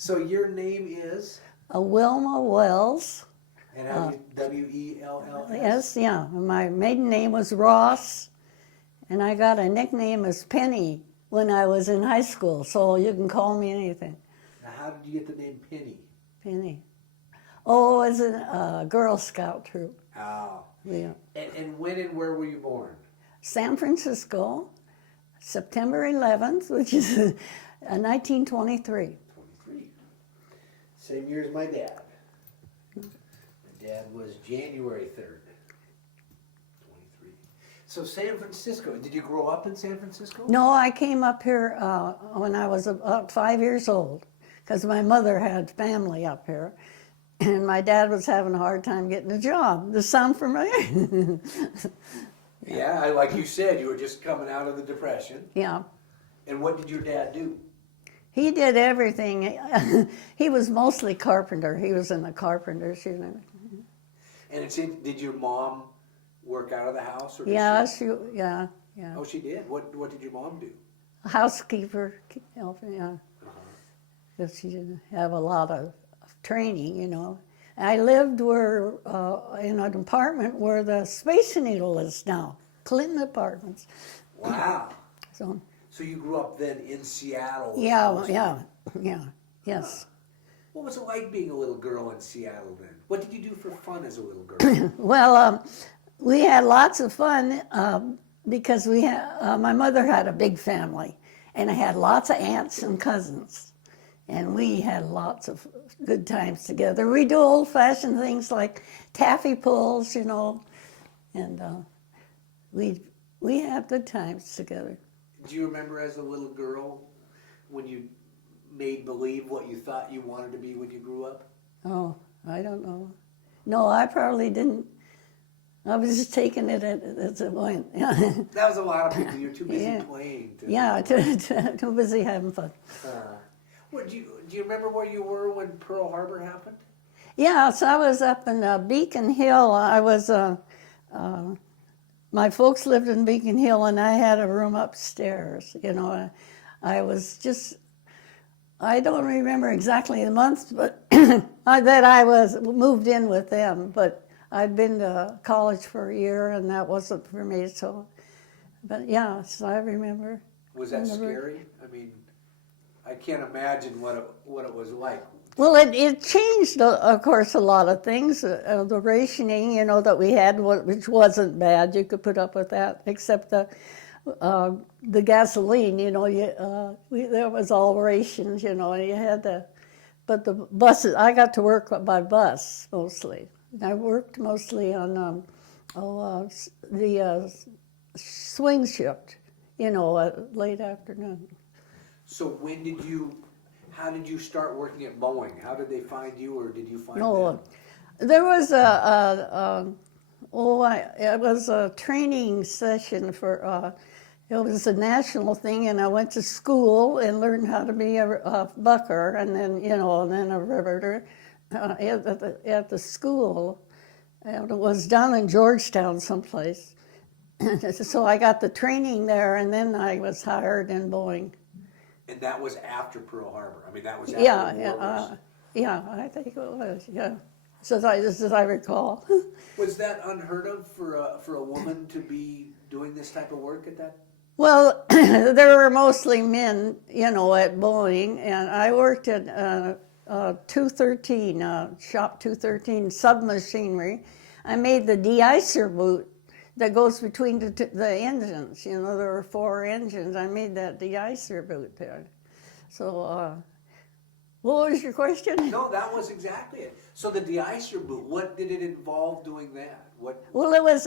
So your name is? Wilma Wells. And how do you, W-E-L-L-S? Yes, yeah. My maiden name was Ross, and I got a nickname as Penny when I was in high school, so you can call me anything. Now, how did you get the name Penny? Penny. Oh, it was a Girl Scout troop. Oh. Yeah. And when and where were you born? San Francisco, September 11th, which is 1923. 23. Same year as my dad. My dad was January 3rd. 23. So San Francisco, did you grow up in San Francisco? No, I came up here when I was about 5 years old, because my mother had family up here, and my dad was having a hard time getting a job. Does that sound familiar? Yeah, like you said, you were just coming out of the Depression. Yeah. And what did your dad do? He did everything. He was mostly carpenter. He was in the carpenters, you know. And did your mom work out of the house? Or Yeah, yeah. yeah. Oh, she did? What did your mom do? Housekeeper, yeah. Because she didn't have a lot of training, you know. I lived in an apartment where the Space Needle is now, Clinton Apartments. Wow. So you grew up then in Seattle? yeah, yes. What was it like being a little girl in Seattle then? What did you do for fun as a little girl? Well, we had lots of fun because my mother had a big family, and I had lots of aunts and cousins. And we had lots of good times together. We do old-fashioned things like taffy pulls, you know, and we have good times together. Do you remember as a little girl when you made believe what you thought you wanted to be when you grew up? Oh, I don't know. No, I probably didn't. I was just taking it as it went. That was a lot of people. You're too busy playing. Too busy having fun. Do you remember where you were when Pearl Harbor happened? Yeah, so I was up in Beacon Hill. My folks lived in Beacon Hill, and I had a room upstairs. You know, I don't remember exactly the month, but that I was moved in with them. But I'd been to college for a year, and that wasn't for me. So, but yeah, so I remember. Was that scary? I mean, I can't imagine what it was like. Well, it changed, of course, a lot of things. The rationing, you know, that we had, which wasn't bad. You could put up with that, except the gasoline. You know, there was all rations. You know, and you had but the buses. I got to work by bus mostly. I worked mostly on the swing shift. You know, late afternoon. So how did you start working at Boeing? How did they find you, or did you find them? There was it was a training session for, it was a national thing, and I went to school and learned how to be a bucker, and then, you know, and then a riveter at the school. And it was down in Georgetown someplace. So I got the training there, and then I was hired in Boeing. And that was after Pearl Harbor. I mean, that was after the war. Yeah, I think it was. Yeah, as I recall. Was that unheard of for a woman to be doing this type of work at that? Well, there were mostly men, you know, at Boeing, and I worked at 213, Shop 213, submachinery. I made the de-icer boot that goes between the engines. You know, there were 4 engines. I made that de-icer boot there. So, what was your question? No, that was exactly it. So the de-icer boot, what did it involve doing that? Well, it was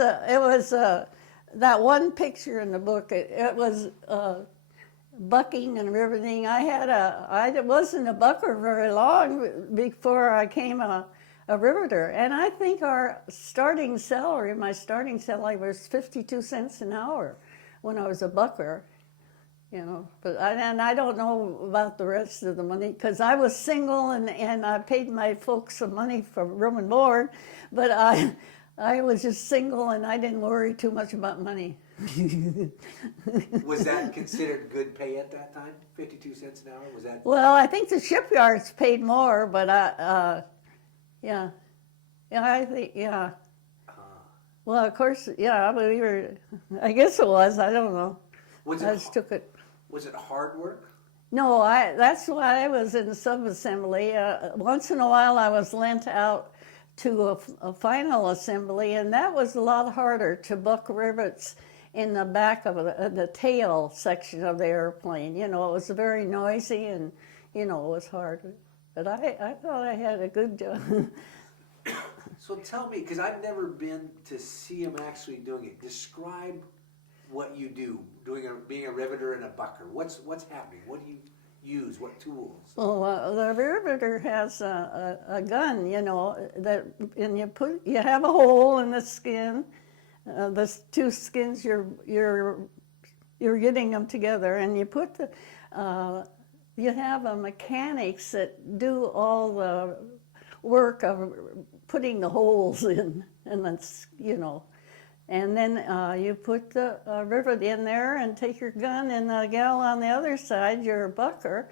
that one picture in the book. It was bucking and riveting. I wasn't a bucker very long before I came a riveter, and I think my starting salary was 52 cents an hour when I was a bucker, you know. But I don't know about the rest of the money, because I was single and I paid my folks some money for room and board, but I was just single and I didn't worry too much about money. Was that considered good pay at that time? 52 cents an hour? Was that? Well, I think the shipyards paid more, but yeah, I think, yeah. Well, of course, yeah, but I guess it was, I don't know. I just took it. Was it hard work? No, that's why I was in sub-assembly. Once in a while I was lent out to a final assembly, and that was a lot harder to buck rivets in the back of the tail section of the airplane. You know, it was very noisy and, you know, it was hard. But I thought I had a good job. So tell me, because I've never been to see him actually doing it. Describe what you do, being a riveter and a bucker. What's happening? What do you use? What tools? Well, the riveter has a gun, you know, and you have a hole in the skin. The two skins you're getting them together, and you put you have mechanics that do all the work of putting the holes in, and that's, you know. And then you put the rivet in there and take your gun, and the gal on the other side, your bucker,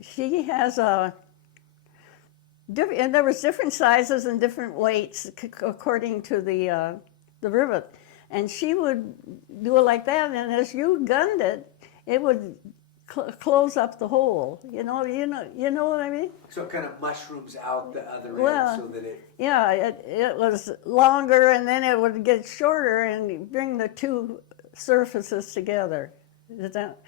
she has and there was different sizes and different weights according to the rivet. And she would do it like that, and as you gunned it, it would close up the hole. You know what I mean? So it kind of mushrooms out the other Well, end so that it... Yeah, it was longer, and then it would get shorter and bring the two surfaces together. Is that?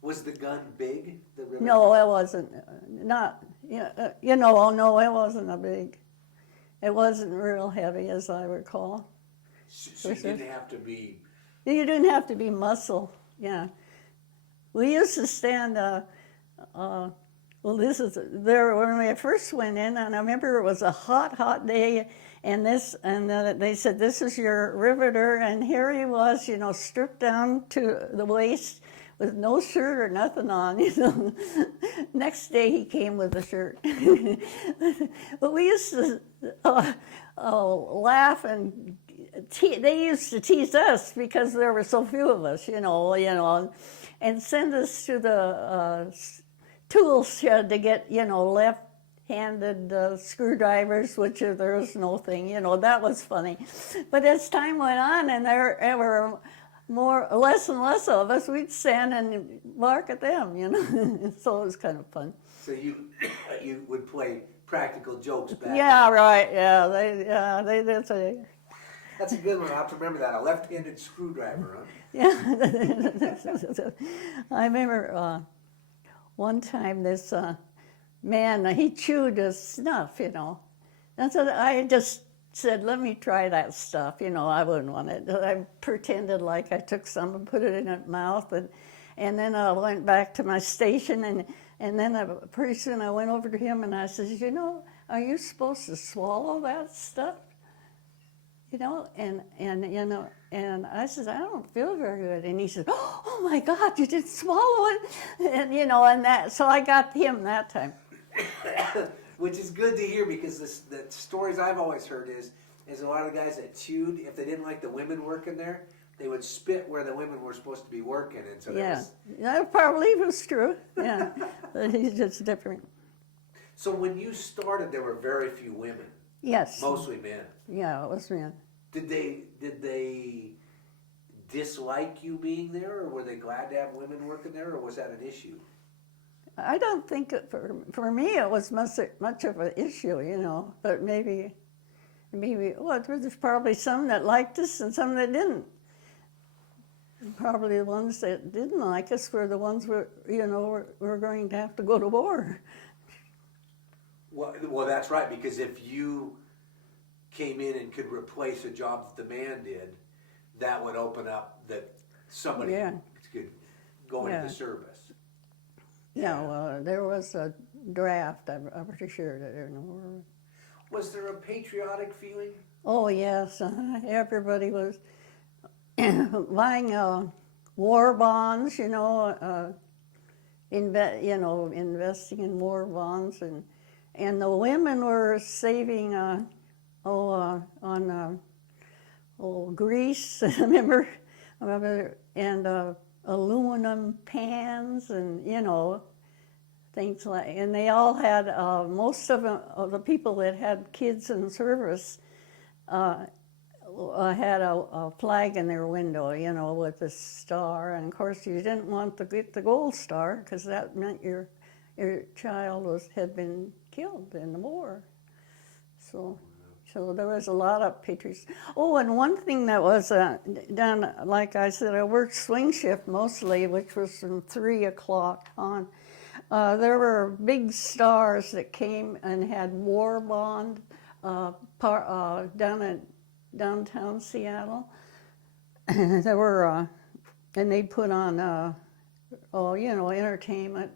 Was the gun big? The rivet? No, it wasn't. Not, oh no, it wasn't a big. It wasn't real heavy, as I recall. So you didn't have to be... You didn't have to be muscle, yeah. We used to stand, well, this is there when we first went in, and I remember it was a hot day, and they said, "This is your riveter," and here he was, you know, stripped down to the waist with no shirt or nothing on, you know. Next day he came with a shirt. But we used to laugh, and they used to tease us because there were so few of us, you know, and send us to the tool shed to get, you know, left-handed screwdrivers, which there was no thing, you know. That was funny. But as time went on, and there were less and less of us, we'd stand and bark at them, you know. So it was kind of fun. So you would play practical jokes back. Yeah, right. Yeah, they did say. That's a good one. I'll have to remember that. A left-handed screwdriver, huh? Yeah. I remember one time this man, he chewed a snuff, you know. And so I just said, let me try that stuff. You know, I wouldn't want it. I pretended like I took some and put it in my mouth. And then I went back to my station, and then pretty soon I went over to him and I said, you know, are you supposed to swallow that stuff? You know, and I said, I don't feel very good. And he said, oh my God, you didn't swallow it. And, you know, so I got him that time. Which is good to hear, because the stories I've always heard is a lot of the guys that chewed, if they didn't like the women working there, they would spit where the women were supposed to be working. And so that probably was true. Yeah, but he's just different. So when you started, there were very few women. Yes. Mostly men. Yeah, it was men. Did they dislike you being there, or were they glad to have women working there, or was that an issue? I don't think for me it was much of an issue, you know. But maybe, well, there's probably some that liked us and some that didn't. And probably the ones that didn't like us were the ones were going to have to go to war. Well, that's right, because if you came in and could replace a job that the man did, that would open up that somebody could go into service. Yeah, well, there was a draft, I'm pretty sure that there were. Was there a patriotic feeling? Oh, yes. Everybody was buying war bonds, investing in war bonds, and the women were saving on grease, remember, and aluminum pans, and things like. And they all had most of them, of the people that had kids in service, had a flag in their window, with a star. And of course, you didn't want to get the gold star because that meant your child had been killed in the war. So there was a lot of pictures. Oh, and one thing that was done, like I said, I worked swing shift mostly, which was from 3 o'clock on. There were big stars that came and had war bond down in downtown Seattle. There were, and they put on, entertainment.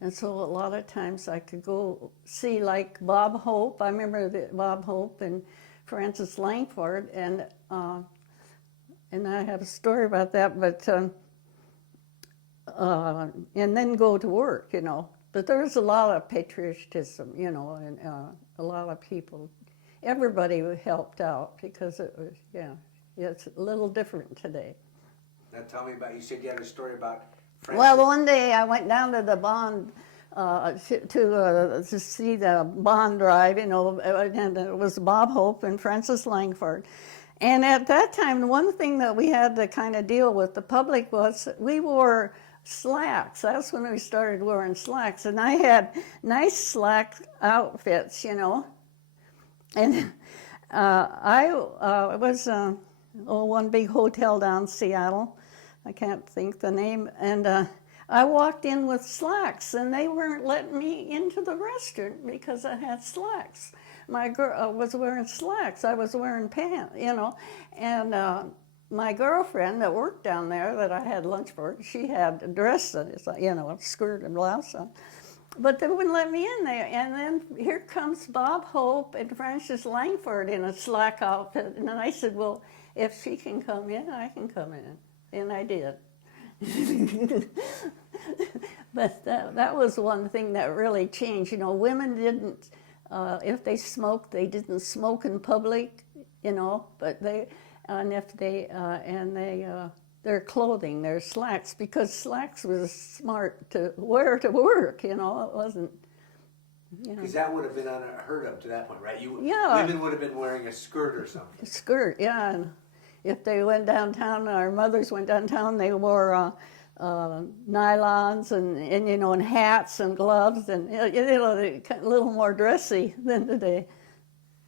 And so a lot of times I could go see like Bob Hope. I remember Bob Hope and Francis Langford, and I have a story about that. But and then go to work, But there was a lot of patriotism, and a lot of people. Everybody helped out because it was, it's a little different today. Now tell me about. You said you had a story about. Francis. Well, one day I went down to the bond to see the bond drive, and it was Bob Hope and Francis Langford. And at that time, the one thing that we had to kind of deal with the public was we wore slacks. That's when we started wearing slacks, and I had nice slack outfits, And I was one big hotel down in Seattle. I can't think the name. And I walked in with slacks, and they weren't letting me into the restaurant because I had slacks. My girl was wearing slacks. I was wearing pants, And my girlfriend that worked down there that I had lunch for, she had a dress, a skirt and blouse on. But they wouldn't let me in there. And then here comes Bob Hope and Francis Langford in a slack outfit. And then I said, well, if she can come in, I can come in. And I did. But that was one thing that really changed. Women didn't, if they smoked, they didn't smoke in public, but their clothing, their slacks, because slacks was smart to wear to work, it wasn't, Because that would have been unheard of to that point, right? Yeah. Women would have been wearing a skirt or something. A skirt, yeah. And if they went downtown, our mothers went downtown, they wore nylons and hats and gloves and, a little more dressy than today,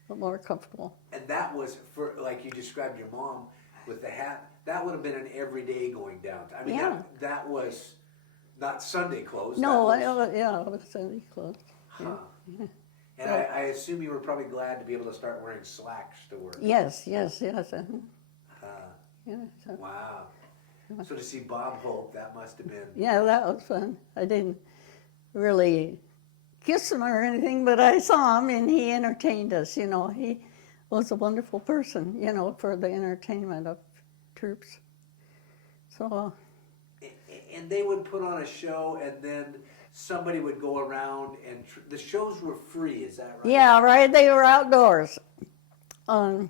but more comfortable. And that was, for like you described your mom with the hat, that would have been an everyday going down. I mean, that was not Sunday clothes. No, it was Sunday clothes. Huh. Yeah. And I assume you were probably glad to be able to start wearing slacks to work. Yes. Wow. So to see Bob Hope, that must have been... Yeah, that was fun. I didn't really kiss him or anything, but I saw him and he entertained us, He was a wonderful person, for the entertainment of troops. So... And they would put on a show, and then somebody would go around, and the shows were free, is that right? Yeah, right. They were outdoors. I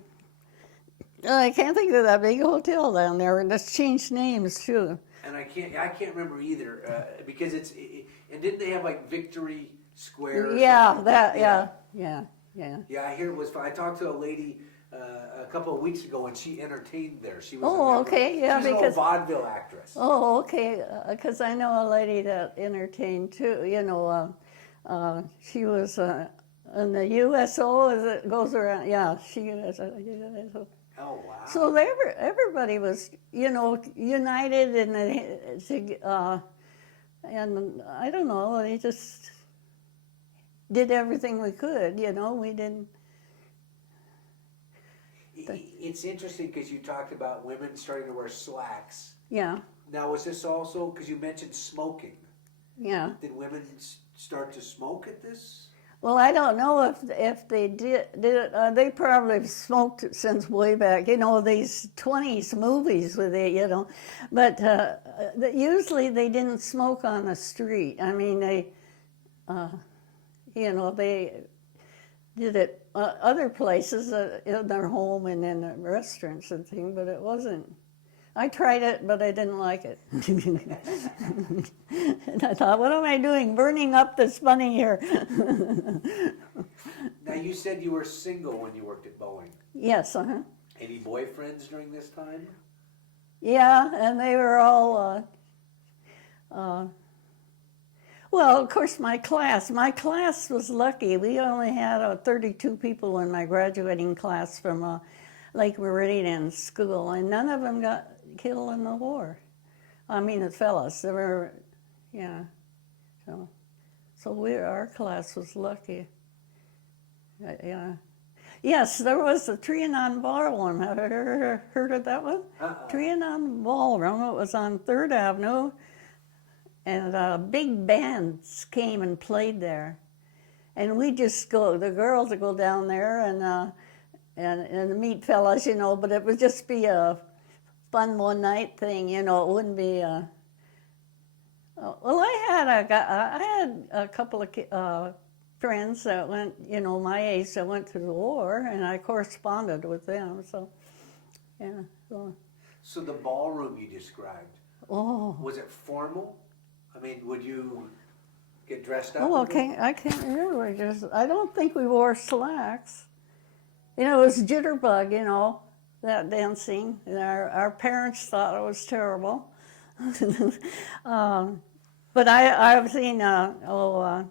can't think of that big hotel down there, and it's changed names too. And I can't remember either because and didn't they have like Victory Square? Yeah, Yeah, I hear it was. I talked to a lady a couple of weeks ago, and she entertained there. She was yeah, she was an old vaudeville actress. Oh, okay, because I know a lady that entertained too. She was in the USO as it goes around. Yeah, she was a USO. Oh wow! So everybody was, united, and I don't know. They just did everything we could. We didn't. It's interesting because you talked about women starting to wear slacks. Yeah. Now, was this also because you mentioned smoking? Yeah. Did women start to smoke at this? Well, I don't know if they did it. They probably smoked since way back. These 20s movies with it. But usually they didn't smoke on the street. I mean, they did it other places, in their home and in the restaurants and things, but it wasn't. I tried it, but I didn't like it. And I thought, what am I doing, burning up this money here? Now, you said you were single when you worked at Boeing. Yes, uh-huh. Any boyfriends during this time? Yeah, and they were all, well, of course, my class was lucky. We only had 32 people in my graduating class from Lake Meridian School, and none of them got killed in the war. I mean, the fellas, they were, yeah. So our class was lucky. Yeah. Yes, there was the Trianon Ballroom. Have you ever heard of that one? Trianon Ballroom. It was on 3rd Avenue. And big bands came and played there. And we just the girls would go down there and meet fellas, you know, but it would just be a fun one-night thing, you know. It wouldn't be well, I had a couple of friends that went, you know, my age that went to the war, and I corresponded with them, so, yeah. So the ballroom you described, was it formal? I mean, would you get dressed up? Oh, okay, I can't remember. I don't think we wore slacks. You know, it was jitterbug, you know, that dancing. And our parents thought it was terrible. But I've seen, I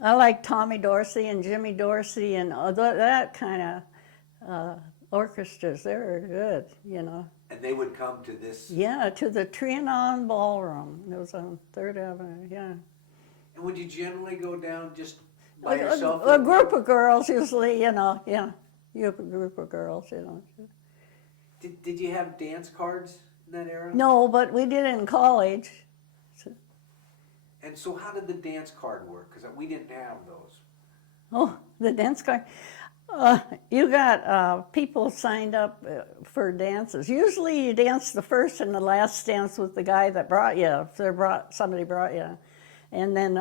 like Tommy Dorsey and Jimmy Dorsey and that kind of orchestras. They were good, you know. And they would come to this? Yeah, to the Trianon Ballroom. It was on 3rd Avenue, yeah. And would you generally go down just by yourself? A group of girls, usually, you know, yeah. You have a group of girls, you know. Did you have dance cards in that era? No, but we did in college. And so how did the dance card work? Because we didn't have those. Oh, the dance card. You got people signed up for dances. Usually you dance the first and the last dance with the guy that brought you, if somebody brought you. And then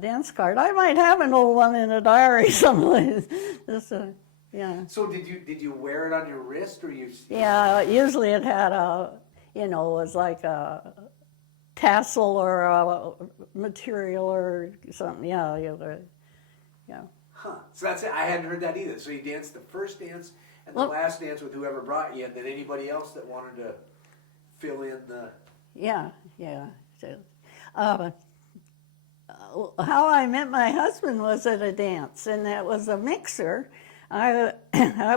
dance card. I might have an old one in a diary somewhere. Yeah. So did you wear it on your wrist or you? Yeah, usually it had it was like a tassel or a material or something. Yeah, yeah. Huh. So that's it. I hadn't heard that either. So you danced the first dance and the last dance with whoever brought you, and then anybody else that wanted to fill in the. Yeah. So, how I met my husband was at a dance, and that was a mixer. I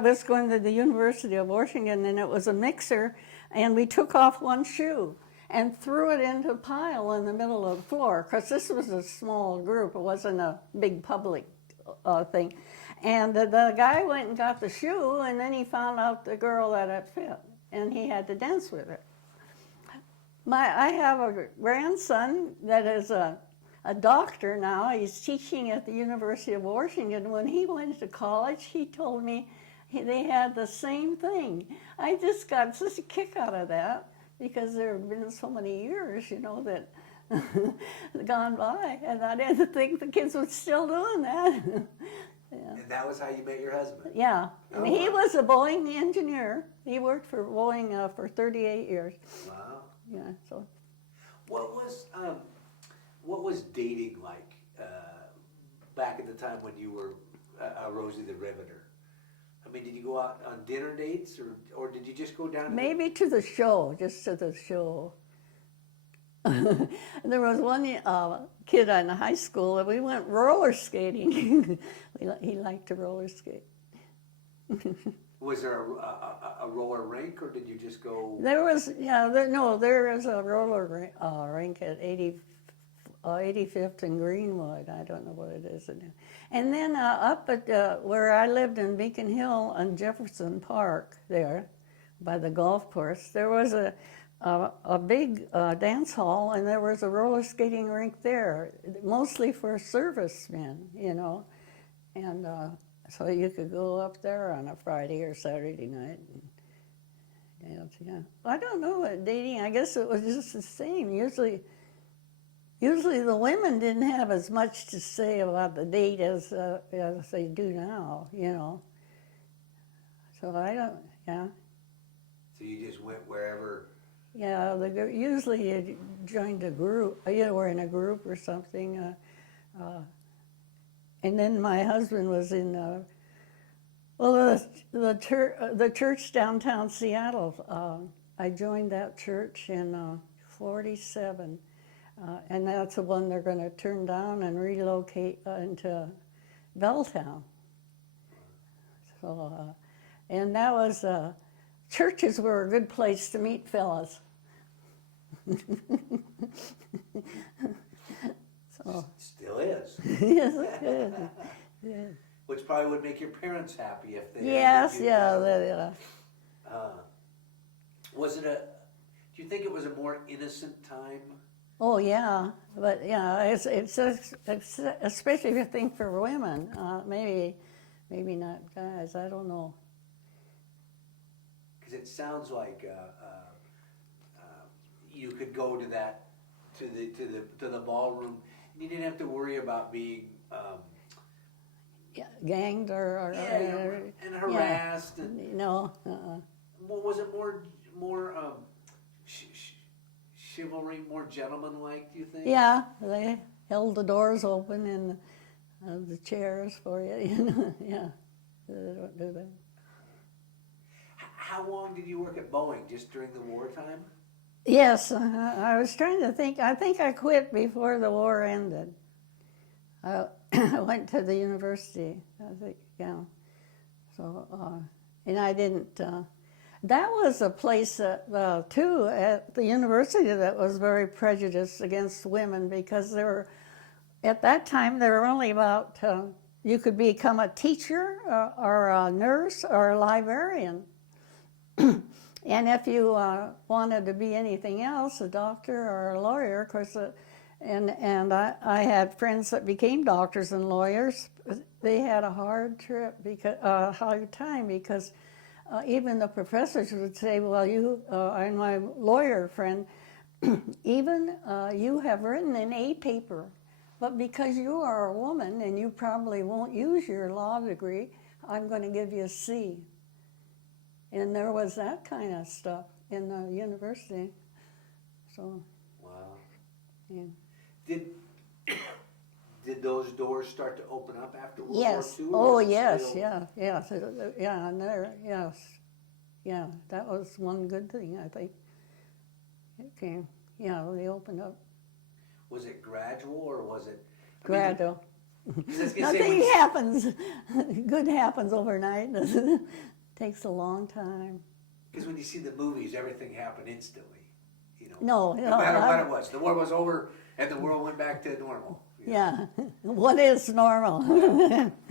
was going to the University of Washington, and it was a mixer, and we took off one shoe and threw it into a pile in the middle of the floor, because this was a small group. It wasn't a big public thing. And the guy went and got the shoe, and then he found out the girl that it fit, and he had to dance with it. I have a grandson that is a doctor now. He's teaching at the University of Washington. When he went to college, he told me they had the same thing. I just got such a kick out of that, because there have been so many years, you know, that gone by, and I didn't think the kids were still doing that. Yeah. And that was how you met your husband? Yeah. And he was a Boeing engineer. He worked for Boeing for 38 years. Wow. Yeah. So. What was dating like back at the time when you were Rosie the Riveter? I mean, did you go out on dinner dates, or did you just go down? Maybe to the show, just to the show. There was one kid in high school, and we went roller skating. He liked to roller skate. Was there a roller rink, or did you just go? There was, there is a roller rink at 85th and Greenwood. I don't know what it is. And then up at where I lived in Beacon Hill and Jefferson Park there, by the golf course, there was a big dance hall, and there was a roller skating rink there, mostly for servicemen, you know. And so you could go up there on a Friday or Saturday night and dance, yeah. I don't know what dating, I guess it was just the same. Usually usually the women didn't have as much to say about the date as they do now, you know. So I don't, yeah. So you just went wherever? Yeah, usually you joined a group, you know, were in a group or something. And then my husband was in, the church downtown Seattle. I joined that church in 47. And that's the one they're going to turn down and relocate into Belltown. So, and that was, churches were a good place to meet fellas. So. Still is. Yes, it is. Yeah. Which probably would make your parents happy if they. Yes, yeah. Was it do you think it was a more innocent time? Oh yeah, but yeah, it's especially if you think for women, maybe not guys. I don't know. Because it sounds like you could go to that to the ballroom. You didn't have to worry about being ganged or and harassed. Yeah. And, no. Was it more chivalry, more gentlemanlike? Do you think? Yeah, they held the doors open and the chairs for you. You know, yeah, they don't do that. How long did you work at Boeing? Just during the wartime? Yes, I was trying to think. I think I quit before the war ended. I went to the university, I think, yeah. So, and I didn't, that was a place that, too, at the university that was very prejudiced against women because there were, at that time, there were only about, you could become a teacher or a nurse or a librarian. And if you wanted to be anything else, a doctor or a lawyer, of course, and I had friends that became doctors and lawyers. They had a hard time because even the professors would say, well, you and my lawyer friend, even you have written an A paper, but because you are a woman and you probably won't use your law degree, I'm going to give you a C. And there was that kind of stuff in the university. So, wow. Yeah. Did those doors start to open up after World Yes. War II? Oh, yes, yeah, and there, yes. Yeah, that was one good thing, I think. It came, yeah, they opened up. Was it gradual or was it? Gradual. Nothing happens, good happens overnight. It takes a long time. Because when you see the movies, everything happened instantly. You know, no matter what it was. The war was over and the world went back to normal. Yeah. What is normal?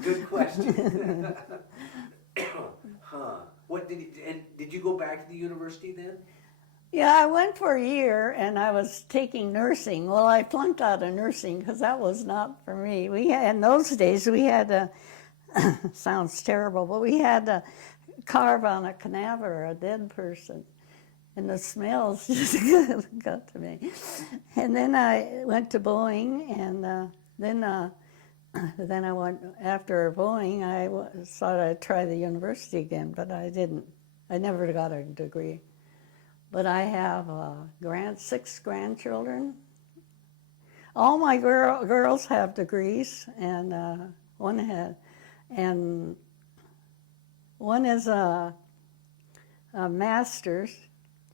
Good question. Huh. What did you go back to the university then? Yeah, I went for a year and I was taking nursing. Well, I flunked out of nursing because that was not for me. In those days, we had to, sounds terrible, but we had to carve on a cadaver, a dead person. And the smells just got to me. And then I went to Boeing, and then I went, after Boeing, I thought I'd try the university again, but I didn't. I never got a degree. But I have 6 grandchildren. All my girls have degrees, and one is a master's.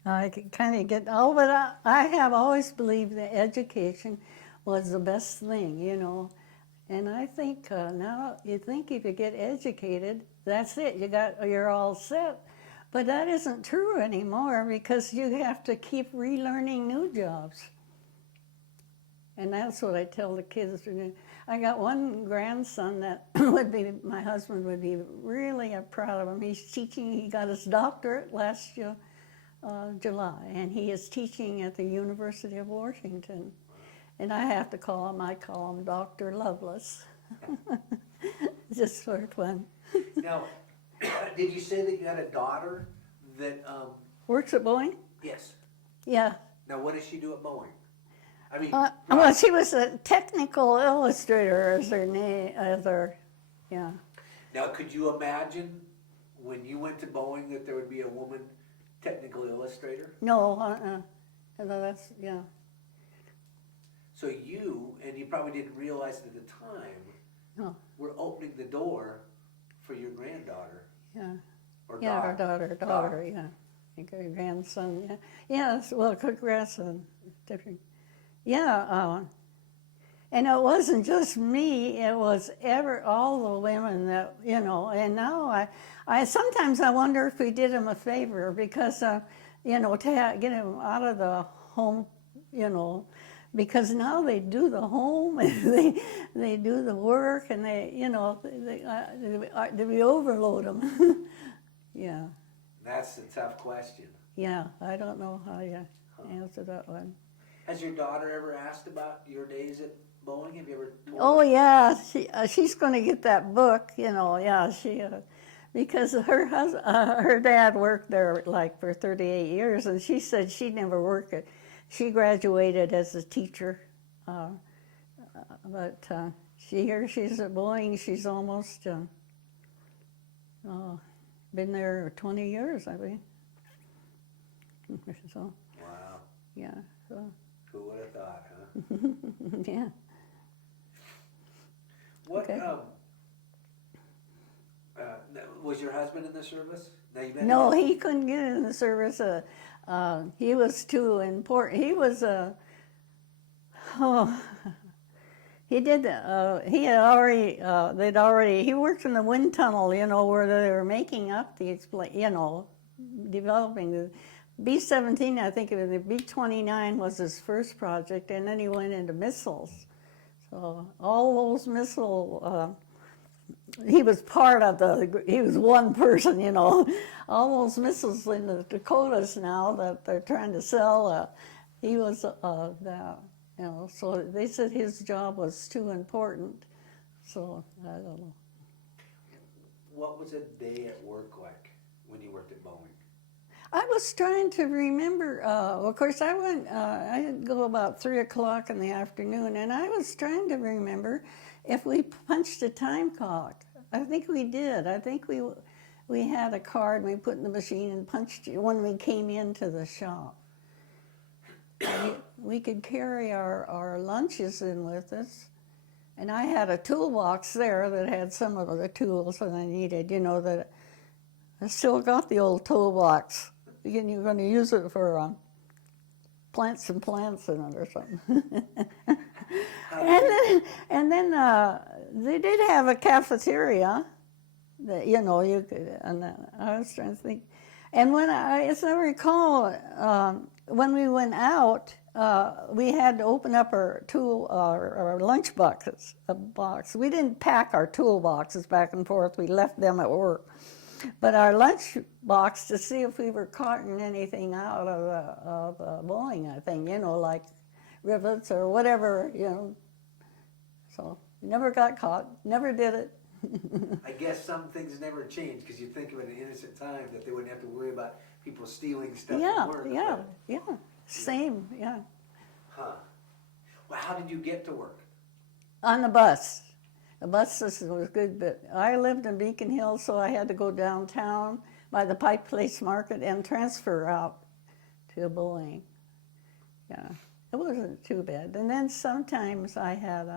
I could kind of get, but I have always believed that education was the best thing, you know. And I think now you think if you get educated, that's it, you're all set. But that isn't true anymore because you have to keep relearning new jobs. And that's what I tell the kids to do. I got one grandson that my husband would be really proud of him. He's teaching, he got his doctorate last year. July, and he is teaching at the University of Washington. And I call him Dr. Loveless, just for fun. Now, did you say that you had a daughter that... Works at Boeing? Yes. Yeah. Now, what does she do at Boeing? I mean, Well, she was a technical illustrator as her name, yeah. now could you imagine when you went to Boeing that there would be a woman technical illustrator? No, no, that's, yeah. So you, and you probably didn't realize it at the time, No, were opening the door for your granddaughter. yeah. Or Yeah, our daughter. daughter, yeah. I think her grandson, yeah. Yes, well, her grandson, different. Yeah, and it wasn't just me, it was all the women that, you know, and now I sometimes I wonder if we did them a favor because, you know, to get them out of the home, you know, because now they do the home and they do the work and they, you know, we overload them. Yeah. That's the tough question. Yeah, I don't know how you answer that one. Has your daughter ever asked about your days at Boeing? Have you ever told Oh her? yeah, she's going to get that book, you know. Yeah, because her dad worked there like for 38 years, and she said she never worked it. She graduated as a teacher, but she's at Boeing. She's almost been there 20 years, I think. So Wow. yeah, so Who would have thought, huh? yeah. What, Okay. Was your husband in the service? Now, you met No, him- he couldn't get in the service. He was too important. He was oh, he did. He had already. He worked in the wind tunnel, you know, where they were making up you know, developing the B-17. I think it was the B-29 was his first project, and then he went into missiles. So all those missile. He was part of he was one person, you know. All those missiles in the Dakotas now that they're trying to sell, he was that, you know. So they said his job was too important. So I don't know. What was a day at work like when you worked at Boeing? I was trying to remember, of course I I'd go about 3 o'clock in the afternoon, and I was trying to remember if we punched a time clock. I think we did. I think we had a card and we put in the machine and punched it when we came into the shop. We could carry our lunches in with us, and I had a toolbox there that had some of the tools that I needed, you know, that I still got the old toolbox. Again, you're going to use it for plants in it or something. and then they did have a cafeteria that, you know, you could, and I was trying to think. And as I recall, when we went out, we had to open up our lunch boxes, a box. We didn't pack our toolboxes back and forth. We left them at work. But our lunch box to see if we were carting anything out of Boeing, I think, you know, like rivets or whatever, you know. So never got caught, never did it. I guess some things never change because you think of it in an innocent time that they wouldn't have to worry about people stealing stuff Yeah, from work. yeah, yeah. Same, yeah. Huh. Well, how did you get to work? On the bus. The bus system was good, but I lived in Beacon Hill, so I had to go downtown by the Pike Place Market and transfer out to Boeing. Yeah, it wasn't too bad. And then sometimes I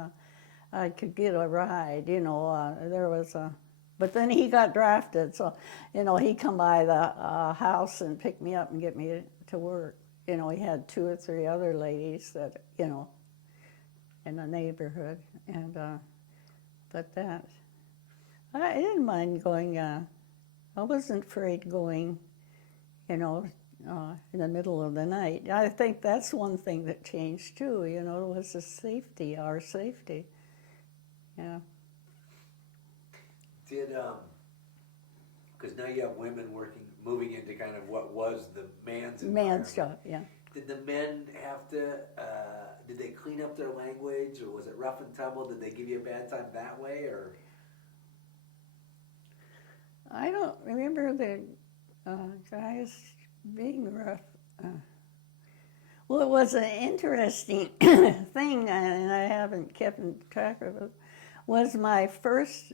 could get a ride, you know, there was but then he got drafted, so, you know, he'd come by the house and pick me up and get me to work. You know, he had 2 or 3 other ladies that, you know, in the neighborhood, and but that, I didn't mind going, I wasn't afraid going, you know, in the middle of the night. I think that's one thing that changed too, you know, was the safety, our safety. Yeah. Did, because now you have women moving into kind of what was the man's environment. Man's job, yeah. Did the men have to, did they clean up their language, or was it rough and tumble? Did they give you a bad time that way, or? I don't remember the guys being rough. Well, it was an interesting thing, and I haven't kept track of it, was my first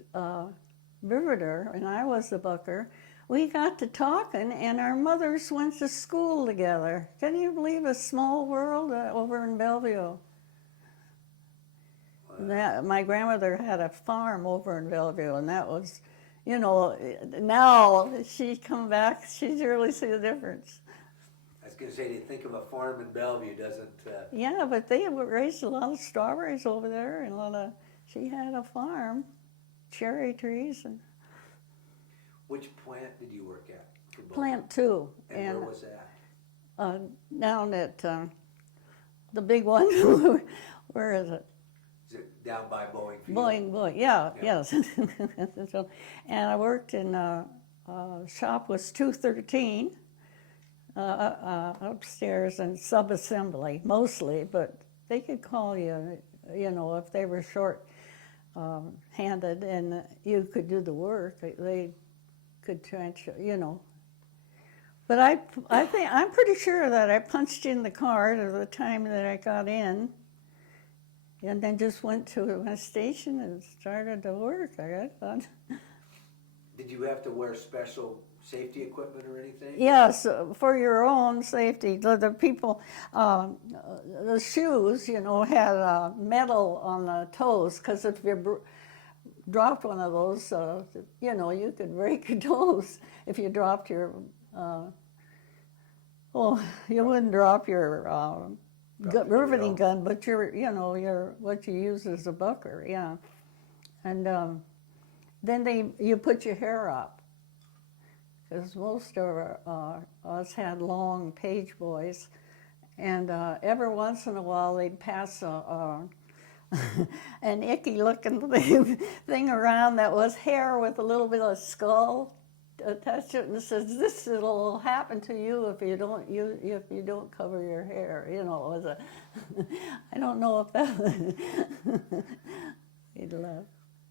riveter, and I was the booker. We got to talking, and our mothers went to school together. Can you believe a small world over in Bellevue? That, my grandmother had a farm over in Bellevue, and that was, you know, now she's come back, she's really see the difference. I was going to say, to think of a farm in Bellevue doesn't... Yeah, but they raised a lot of strawberries over there, and a lot of, she had a farm, cherry trees. And Which plant did you work at? Plant 2. And where was that? Down at the big one, where is it? Is it down by Boeing Field? Boeing, yeah. Yes. And I worked in, shop was 213, upstairs in sub-assembly, mostly, but they could call you, you know, if they were short-handed and you could do the work, they could transfer, you know. But I think, I'm pretty sure that I punched in the card at the time that I got in, and then just went to my station and started to work. I thought. Did you have to wear special safety equipment or anything? Yes, for your own safety. The people, the shoes, you know, had metal on the toes, because if you dropped one of those, you know, you could break your toes if you dropped your, well, you wouldn't drop your riveting gun, but your, you know, your what you use as a bucker, yeah. And then you put your hair up, because most of us had long page boys, and every once in a while they'd pass an icky-looking thing around that was hair with a little bit of skull attached to it, and it says, "This will happen to you if you don't cover your hair." You know, it was a. I don't know if that. He'd laugh.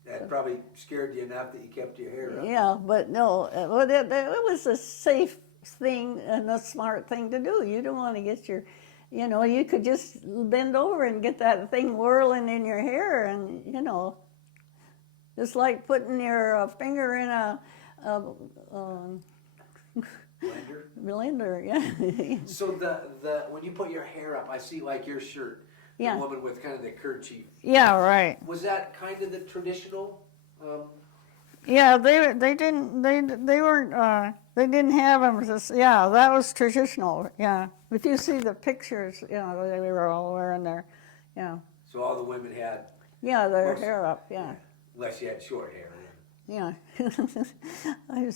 That probably scared you enough that you kept your hair up. Yeah, but no, it was a safe thing and a smart thing to do. You don't want to get your, you know, you could just bend over and get that thing whirling in your hair, and, you know, just like putting your finger in a blender, yeah. So when you put your hair up, I see like your shirt, Yeah. the woman with kind of the kerchief. Yeah, right. Was that kind of the traditional? Yeah, they didn't have them. Yeah, that was traditional. Yeah, if you see the pictures, you know, they were all wearing their, yeah. So all the women had. Yeah, their hair up. Yeah. Unless you had short hair. Yeah. I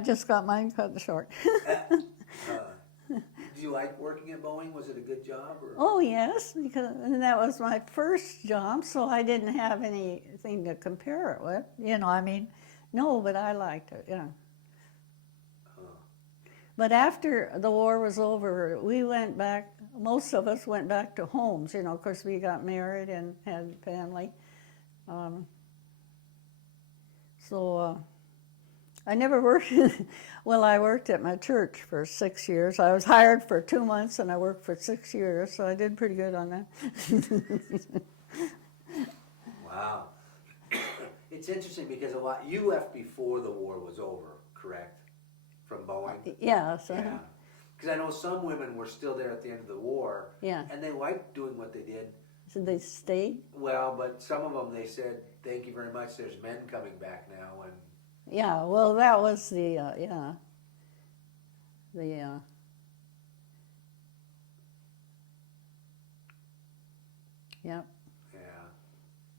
just got mine cut short. Did you like working at Boeing? Was it a good job? Or? Oh yes, because that was my first job, so I didn't have anything to compare it with. You know, I mean, no, but I liked it. Yeah. But after the war was over, we went back. Most of us went back to homes. You know, of course, we got married and had family. So I never worked. Well, I worked at my church for 6 years. I was hired for 2 months, and I worked for 6 years, so I did pretty good on that. Wow. It's interesting because you left before the war was over, correct? From Boeing? Yeah. So, yeah. Because I know some women were still there at the end of the war. Yeah. And they liked doing what they did. So they stayed? Well, but some of them, they said, "Thank you very much, there's men coming back now." And yeah, well, that was the, yep. Yeah.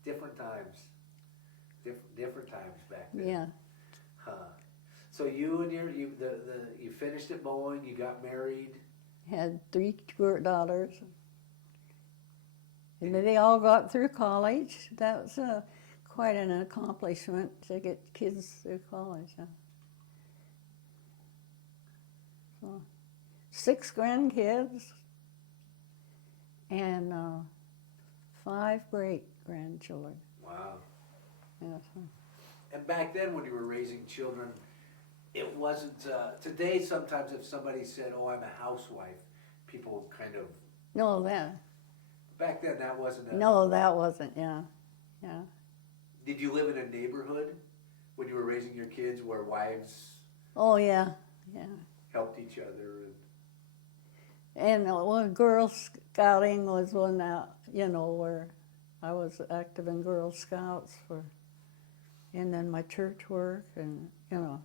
Different times. Different times back then. Yeah. Huh. So you and you finished at Boeing, you got married. Had 3 daughters. And they all got through college. That was quite an accomplishment to get kids through college. Huh? So, 6 grandkids and 5 great-grandchildren. Wow. Yeah, so. And back then when you were raising children, it wasn't, today sometimes if somebody said, "Oh, I'm a housewife," people kind of No, that. Back then, that wasn't a... No, that wasn't. Yeah, yeah. Did you live in a neighborhood when you were raising your kids where wives Oh yeah, yeah. helped each other? And one Girl Scouting was one that, you know, where I was active in Girl Scouts and then my church work and, you know.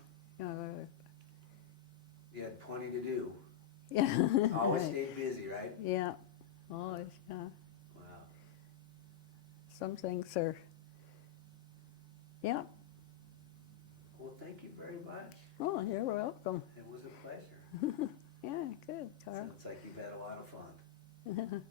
You had plenty to do. Yeah. Always stayed busy, right? Yeah, always, yeah. Wow. Some things are, yeah. Well, thank you very much. Oh, you're welcome. It was a pleasure. Yeah, good, Carl. Sounds like you've had a lot of fun.